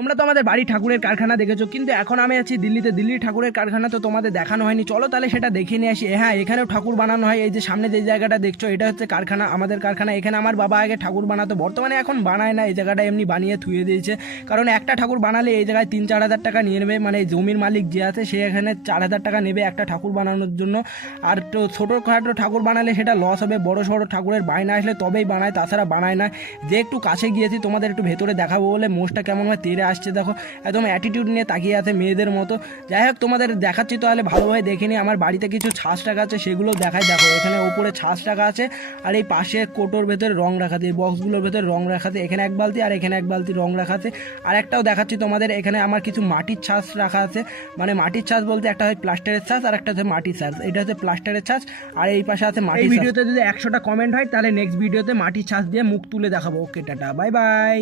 তোমরা তো আমাদের বাড়ি ঠাকুরের কারখানা দেখেছো, কিন্তু এখন আমি আছি দিল্লিতে। দিল্লির ঠাকুরের কারখানা তো তোমাদের দেখানো হয়নি, চলো তাহলে সেটা দেখে নিয়ে আসি। হ্যাঁ, এখানেও ঠাকুর বানানো হয়। এই যে সামনে যে জায়গাটা দেখছো, এটা হচ্ছে কারখানা, আমাদের কারখানা। এখানে আমার বাবা আগে ঠাকুর বানাতো, বর্তমানে এখন বানায় না, এই জায়গাটা এমনি বানিয়ে থুয়ে দিয়েছে। কারণ একটা ঠাকুর বানালে এই জায়গায় 3-4 হাজার টাকা নিয়ে নেবে, মানে জমির মালিক যে আছে সে এখানে 4 হাজার টাকা নেবে একটা ঠাকুর বানানোর জন্য। আর তো ছোটোখাটো ঠাকুর বানালে সেটা লস হবে, বড় সড়ো ঠাকুরের বায়না আসলে তবেই বানায়, তাছাড়া বানায় না। যে একটু কাছে গিয়েছি তোমাদের একটু ভেতরে দেখাবো বলে, মোষটা কেমন হয় তেড়ে আসছে দেখো, একদম অ্যাটিটিউড নিয়ে তাকিয়ে আছে মেয়েদের মতো। যাই হোক, তোমাদের দেখাচ্ছি, তাহলে ভালোভাবে দেখে নিই। আমার বাড়িতে কিছু ছাঁচ টাকা আছে, সেগুলো দেখাই। দেখো এখানে ওপরে ছাঁচ টাকা আছে, আর এই পাশে কোটোর ভেতরে রং রাখাতে, এই বক্সগুলোর ভেতরে রং রাখাতে, এখানে এক বালতি আর এখানে এক বালতি রং রাখাতে। আর একটাও দেখাচ্ছি তোমাদের, এখানে আমার কিছু মাটির ছাঁচ রাখা আছে। মানে মাটির ছাঁচ বলতে একটা হয় প্লাস্টারের ছাঁচ আর একটা হচ্ছে মাটির ছাঁচ। এটা হচ্ছে প্লাস্টারের ছাঁচ, আর এই পাশে আছে মাটির। ভিডিওতে যদি 100টা কমেন্ট হয় তাহলে নেক্সট ভিডিওতে মাটির ছাঁচ দিয়ে মুখ তুলে দেখাবো। ওকে, টাটা, বাই বাই।